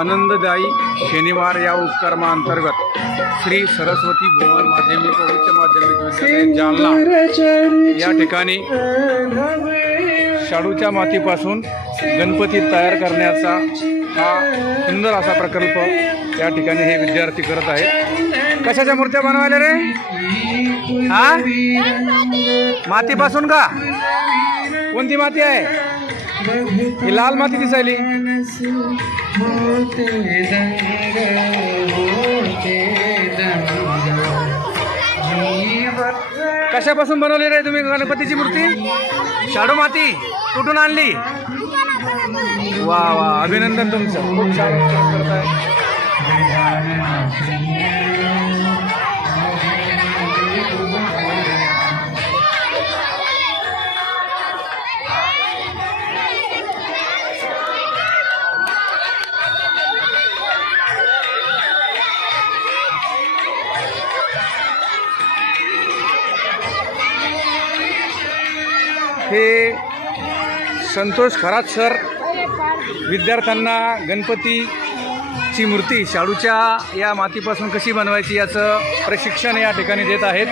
आनंददायी शनिवार या उपक्रमाअंतर्गत श्री सरस्वती भुवन माध्यमिक व उच्च माध्यमिक विद्यालय जालना या ठिकाणी शाडूच्या मातीपासून गणपती तयार करण्याचा हा सुंदर असा प्रकल्प या ठिकाणी हे विद्यार्थी करत आहेत. कशाच्या मूर्त्या बनवायला रे? हा? मातीपासून का? कोणती माती आहे? ही लाल माती दिसायली. कशापासून बनवली रे तुम्ही गणपतीची मूर्ती? शाडू माती कुठून आणली? वा वा अभिनंदन तुमचं. खूप छान करताय. हे संतोष खरात सर विद्यार्थ्यांना गणपतीची मूर्ती शाडूच्या या मातीपासून कशी बनवायची याचं प्रशिक्षण या ठिकाणी देत आहेत.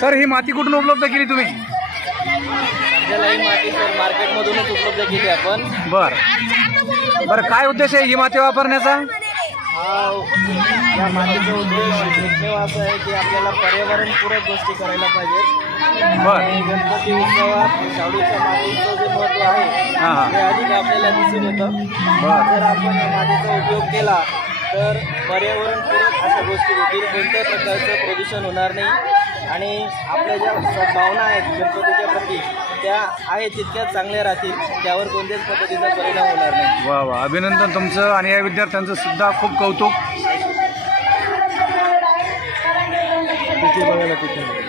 सर ही माती कुठून उपलब्ध केली तुम्ही? सध्याला ही माती सर मार्केटमधूनच उपलब्ध केली आपण. बरं. बरं काय उद्देश आहे ही माती वापरण्याचा? हा या मातीचा उद्देश असा आहे की आपल्याला पर्यावरणपूरक गोष्टी करायला पाहिजेत. बरं. आणि गणपती उत्सवात शाडूच्या मातीचं जे महत्त्व आहे हां हां. ते अधिक आपल्याला दिसून येतं. बरं. जर आपण या मातीचा उपयोग केला तर पर्यावरणपूरक अशा गोष्टी होतील. कोणत्याही प्रकारचं प्रदूषण होणार नाही. आणि आपल्या ज्या सद्भावना आहेत गणपतीच्या प्रती त्या आहेत तितक्याच चांगल्या राहतील. त्यावर कोणत्याच पद्धतीचा परिणाम होणार नाही. वा वा. अभिनंदन तुमचं आणि या विद्यार्थ्यांचं सुद्धा खूप कौतुक. बघायला तिथे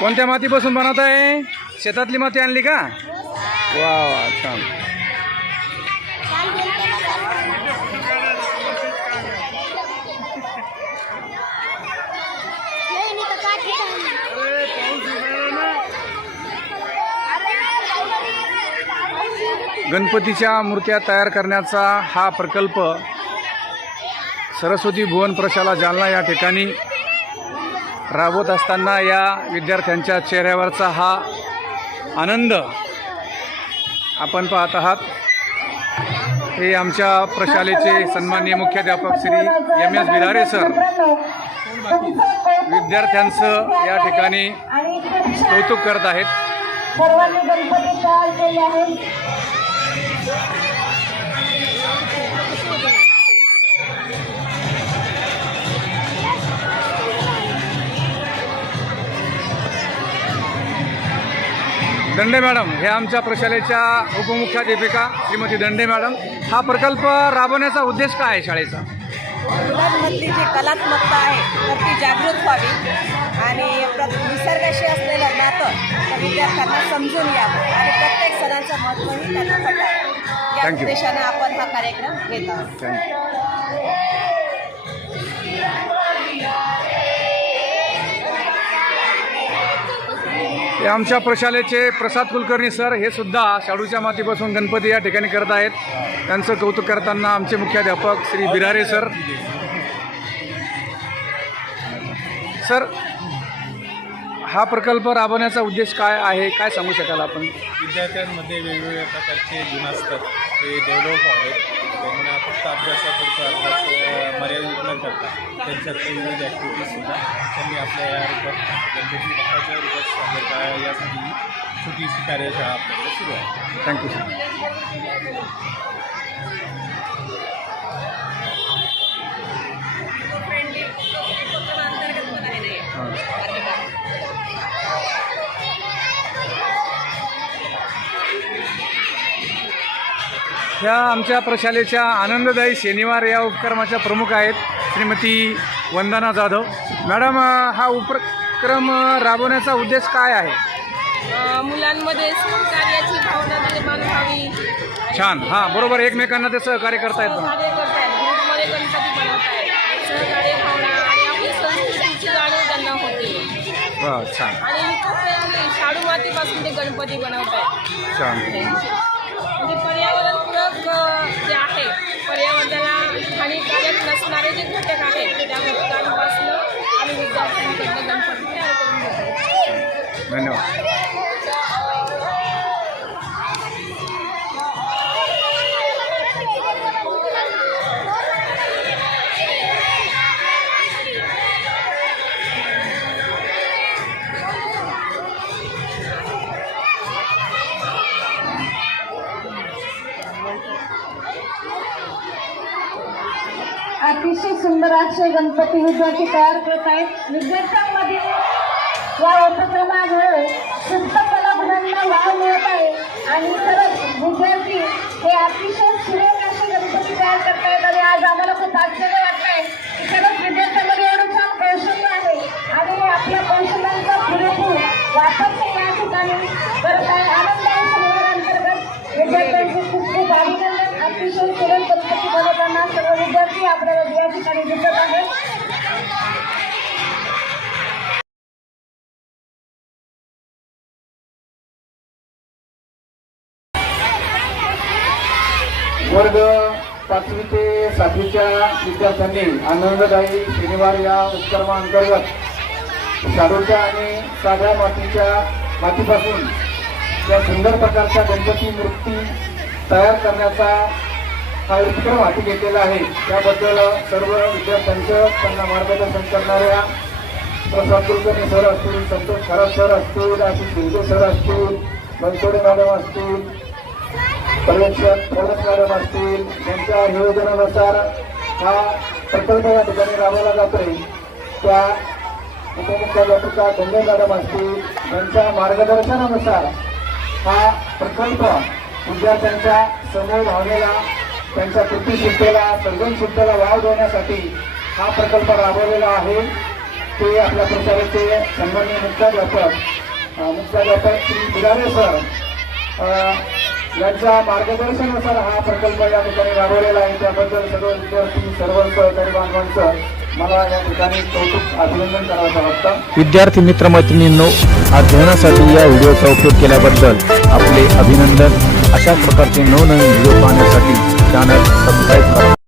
कोणत्या मातीपासून बनवत आहे शेतातली माती आणली का? वा वा छान. गणपतीच्या मूर्त्या तयार करण्याचा हा प्रकल्प सरस्वती भुवन प्रशाला जालना या ठिकाणी राबवत असताना या विद्यार्थ्यांच्या चेहऱ्यावरचा हा आनंद आपण पाहत आहात. हे आमच्या प्रशालेचे सन्माननीय मुख्याध्यापक Shri M S Birare sir. विद्यार्थ्यांचं या ठिकाणी कौतुक करत आहेत. दंडे मॅडम हे आमच्या प्रशालेच्या उपमुख्याध्यापिका श्रीमती दंडे मॅडम. हा प्रकल्प राबवण्याचा उद्देश काय आहे शाळेचा? मुलांमधली जी कलात्मकता आहे तर ती जागृत व्हावी. आणि प्र निसर्गाशी असलेलं नातं विद्यार्थ्यांना समजून यावं आणि प्रत्येक सणाचं महत्त्वही त्यांना पटावं या. उद्देशानं आपण हा कार्यक्रम घेत आहोत. हे आमच्या प्रशालेचे प्रसाद कुलकर्णी सर हे सुद्धा शाडूच्या मातीपासून गणपती या ठिकाणी करत आहेत. त्यांचं कौतुक करताना आमचे मुख्याध्यापक श्री बिरारे सर. सर हा प्रकल्प राबवण्याचा उद्देश काय आहे? काय सांगू शकाल आपण? विद्यार्थ्यांमध्ये वेगवेगळ्या प्रकारचे गुण असतात. ते डेव्हलप व्हावेत त्यांना फक्त अभ्यासापुरता अभ्यास मर्यादित न करता त्यांच्यातले विविध ॲक्टिव्हिटीजसुद्धा त्यांनी आपल्या या रूपात गणपती बाप्पाच्या रूपात सादर करा यासाठी ही छोटीशी कार्यशाळा आपल्याकडे सुरू आहे. थँक्यू सर ह्या आमच्या प्रशालेच्या आनंददायी शनिवार या उपक्रमाच्या प्रमुख आहेत श्रीमती वंदना जाधव. मॅडम हा उपक्रम राबवण्याचा उद्देश काय आहे? मुलांमध्ये सहकार्याची भावना निर्माण व्हावी छान. हां बरोबर. एकमेकांना ते सहकार्य होते. वा छान. आणि शाडू मातीपासून ते गणपती बनवत आहेत छान. म्हणजे पर्यावरणपूरक अ, जे आहे पर्यावरणाला हानिकारक नसणारे जे घटक आहेत त्या घटकांपासून आम्ही विद्यार्थ्यांकडनं गणपती तयार करून घेतो धन्यवाद. अतिशय सुंदर असे गणपती विद्यार्थी तयार करत आहेत. विद्यार्थ्यांमध्ये या उपक्रमामुळे शुद्ध कलागुणांना वाव मिळत आहे आणि खरंच विद्यार्थी हे अतिशय सुरेख असे गणपती तयार करतायत आणि आज आम्हाला खूप आश्चर्य वाटतंय की खरंच विद्यार्थ्यांमध्ये एवढं छान कौशल्य आहे आणि आपल्या कौशल्यांचा पुरेपूर वापर ते या ठिकाणी करत आहे आनंद आणि समाधानांतर्गत विद्यार्थ्यांचे खूप खूप अभिनंदन अतिशय सुरेख गणपती बनवताना सर्व विद्यार्थी आपल्याला या ठिकाणी दिसत आहेत वर्ग पाचवी ते सातवीच्या विद्यार्थ्यांनी आनंददायी शनिवार या उपक्रमाअंतर्गत शाडूच्या आणि साध्या मातीच्या मातीपासून त्या सुंदर प्रकारच्या गणपती मूर्ती तयार करण्याचा हा उपक्रम हाती घेतलेला आहे. त्याबद्दल सर्व विद्यार्थ्यांचं त्यांना मार्गदर्शन करणाऱ्या प्रसाद कुलकर्णी सर असतील संतोष खरात सर असतील आशिष शिंदे सर असतील बनसोडे मॅडम असतील पर्यवेक्षक प्रवेश मॅडम असतील त्यांच्या नियोजनानुसार हा प्रकल्प या ठिकाणी राबवला जातोय. त्या उपमुख्याध्यापिका धंदे मॅडम असतील यांच्या मार्गदर्शनानुसार हा प्रकल्प विद्यार्थ्यांच्या समोर भावनेला त्यांच्या कृतीशीलतेला सर्जनशीलतेला वाव देण्यासाठी हा प्रकल्प राबवलेला आहे. ते आपल्या परिसराचे सन्माननीय मुख्याध्यापक मुख्याध्यापक श्री बिरारे सर यांच्या मार्गदर्शनानुसार हा प्रकल्प या ठिकाणी राबवलेला आहे. त्याबद्दल सर्व विद्यार्थी सर्व सहकारी बांधवांचं मला या ठिकाणी कौतुक अभिनंदन करावं वाटतं विद्यार्थी मित्रमैत्रिणींनो अध्ययनासाठी या व्हिडिओचा उपयोग केल्याबद्दल आपले अभिनंदन. अशा प्रकारचे नवनवीन व्हिडिओ पाहण्यासाठी चॅनल सबस्क्राईब करा.